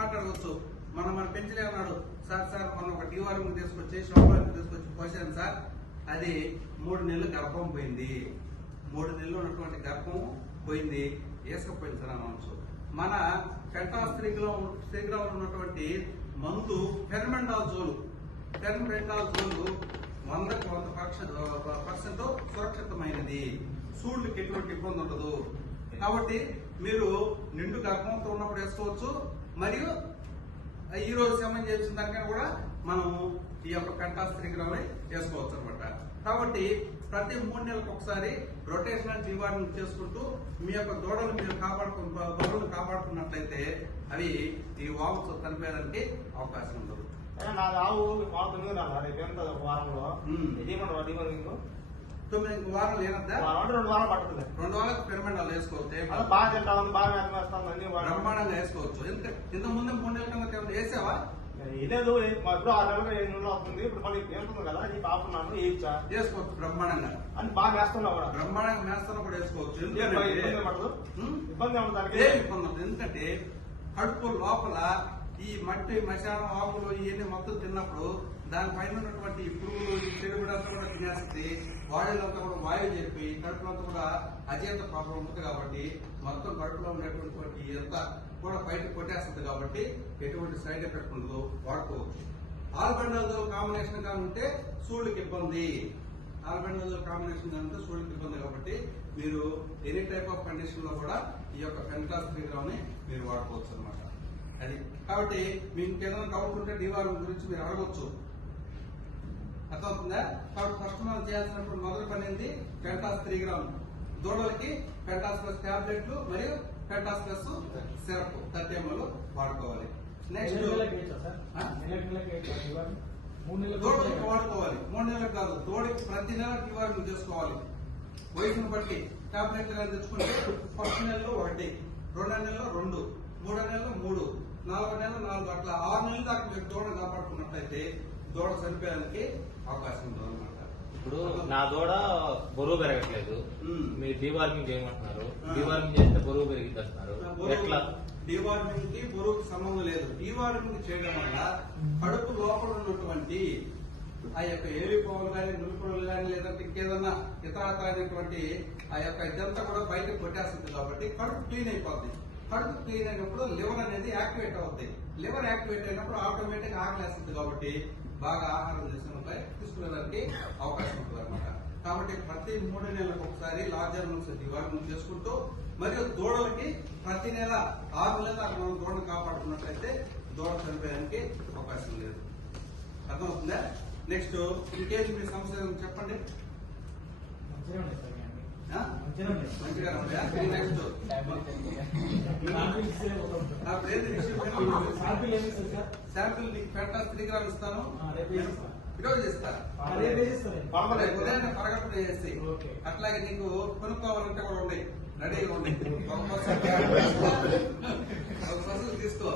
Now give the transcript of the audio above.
మాట్లాడవచ్చు. మన పెంచలే ఉన్నాడు సార్ మనం ఒక టీవారం తీసుకొచ్చి షోపాలకు తీసుకొచ్చి పోసాను సార్, అది 3 నెలలు గర్భం పోయింది, 3 నెలలు ఉన్నటువంటి గర్భం పోయింది, వేసుకపోయింది సార్ అనవచ్చు. మన పెంటాస్త్రీగ్రామ్ ఉన్నటువంటి మందు పెర్మెండాజోల్ 100% సురక్షితమైనది, సూళ్ళకి ఎటువంటి ఇబ్బంది ఉండదు. కాబట్టి మీరు నిండు గర్భంతో ఉన్నప్పుడు వేసుకోవచ్చు, మరియు ఈ రోజు సమయం చేసిన దానికన్నా కూడా మనం ఈ యొక్క పెంటాస్త్రీగ్రామ్ వేసుకోవచ్చు అనమాట. కాబట్టి ప్రతి 3 నెలలకు ఒకసారి రొటేషనల్ డీవార్మింగ్ చేసుకుంటూ మీ యొక్క దూడలు మీరు కాపాడుకున్నట్లయితే అవి ఈ వామ్స్ చనిపోయడానికి అవకాశం ఉండదు. ఆవు వారంలో 9 వారాలు ఏనద్దా 2 వారాలు పడుతుంది. 2 వారాలకు పెర్మెండాల్ వేసుకోవచ్చు, బాగా తింటా ఉంది, బాగా వేస్తాం, బ్రహ్మాండంగా వేసుకోవచ్చు. ఇంత ముందు 3 నెలల కింద వేసావా? లేదు, ఇప్పుడు 6 నెలలు 7 నెలలు అవుతుంది. ఇప్పుడు మళ్ళీ వెళ్తుంది కదా, ఈ పాపున్నాను వేసుకోవచ్చు బ్రహ్మాండంగా. అని బాగా వేస్తున్నా కూడా బ్రహ్మాండంగా మేస్తున్నా కూడా వేసుకోవచ్చు. ఇబ్బంది ఉండదు, ఎందుకంటే కడుపు లోపల ఈ మట్టి మశానం ఆకులు ఇవన్నీ మొత్తం తిన్నప్పుడు దానిపైన ఉన్నటువంటి పురుగులు చెడుగుడంతా కూడా తినేస్తుంది, వాయులంతా కూడా వాయువు చెప్పి కడుపులంతా కూడా అజీర్ణ ప్రాబ్లం ఉంటుంది. కాబట్టి మొత్తం కడుపులో ఉండేటువంటి అంతా కూడా బయటకు కొట్టేస్తుంది. కాబట్టి ఎటువంటి సైడ్ ఎఫెక్ట్ ఉండదు, వాడుకోవచ్చు. ఆల్బెండజోల్ కాంబినేషన్ గా ఉంటే సూళ్ళకి ఇబ్బంది, కాబట్టి మీరు ఎనీ టైప్ ఆఫ్ కండిషన్ లో కూడా ఈ యొక్క పెంటాస్త్రీగ్రామ్ మీరు వాడుకోవచ్చు అనమాట. అది కాబట్టి మీకు ఏదైనా డౌట్ ఉంటే డీవార్మింగ్ గురించి మీరు అడగవచ్చు, అర్థమవుతుందా? కాబట్టి ఫస్ట్ మనం చేయాల్సినటువంటి మొదటి పని ఏంటి, పెంటాస్త్రీగ్రామ్ దూడలకి పెంటాస్ ప్లస్ టాబ్లెట్లు మరియు పెంటాస్ ప్లస్ సిరప్ 30 ml వాడుకోవాలి. నెక్స్ట్ దూడలకి వాడుకోవాలి, 3 నెలలకు కాదు, దూడకి ప్రతి నెల డీవార్మింగ్ చేసుకోవాలి. వయసును బట్టి టాబ్లెట్లు తెచ్చుకుంటే ఫస్ట్ నెలలో 1, 2 నెలల్లో 2, 3 నెలల్లో 3, 4 నెలలు 4, అట్లా 6 నెలల దాకా మీరు దూడను కాపాడుకున్నట్లయితే దూడ చనిపోయడానికి అవకాశం ఉంటుంది అనమాట. ఇప్పుడు నా దూడ బరువు పెరగట్లేదు, మీరు డీవార్మింగ్ చేయమంటున్నారు, డీవార్మింగ్ చేస్తే బరువు పెరిగింది అంటున్నారు. ఎట్లా? డీవార్మింగ్ కి బరువుకి సంబంధం లేదు. డీవార్మింగ్ చేయడం వల్ల కడుపు లోపల ఉన్నటువంటి ఆ యొక్క ఏలిపోవలు కానీ నులుపులు కానీ లేదంటే ఇంకేదన్నా ఇతరమైనటువంటి ఆ యొక్క ఇదంతా కూడా బయటకు కొట్టేస్తుంది. కాబట్టి కడుపు క్లీన్ అయిపోద్ది. కడుపు క్లీన్ అయినప్పుడు లివర్ అనేది యాక్టివేట్ అవుతుంది. లివర్ యాక్టివేట్ అయినప్పుడు ఆటోమేటిక్ ఆకలేస్తుంది. కాబట్టి బాగా ఆహారం తీసుకునేదానికి అవకాశం ఉంటుంది అనమాట. కాబట్టి ప్రతి 3 నెలలకు ఒకసారి లార్జ్ అమౌంట్స్ డీవార్మింగ్ చేసుకుంటూ, మరియు దూడలకి ప్రతి నెల 6 నెలల దాకా మనం దూడను కాపాడుకున్నట్లయితే దూడ చనిపోయడానికి అవకాశం లేదు. అర్థమవుతుందా? నెక్స్ట్ ఇంకేది మీ సమస్య చెప్పండి. మంచిగా ఉన్నాయా? నెక్స్ట్ శాంపిల్ నీకు పెంటాస్త్రీగ్రామ్ ఇస్తాను, ఈరోజు ఇస్తాను, ఉదయాన్నే పరగప్పుడు చేసి. అట్లాగే నీకు కొనుక్కోవాలంటే కూడా ఉన్నాయి, రెడీగా ఉన్నాయి, ఒక తీసుకో.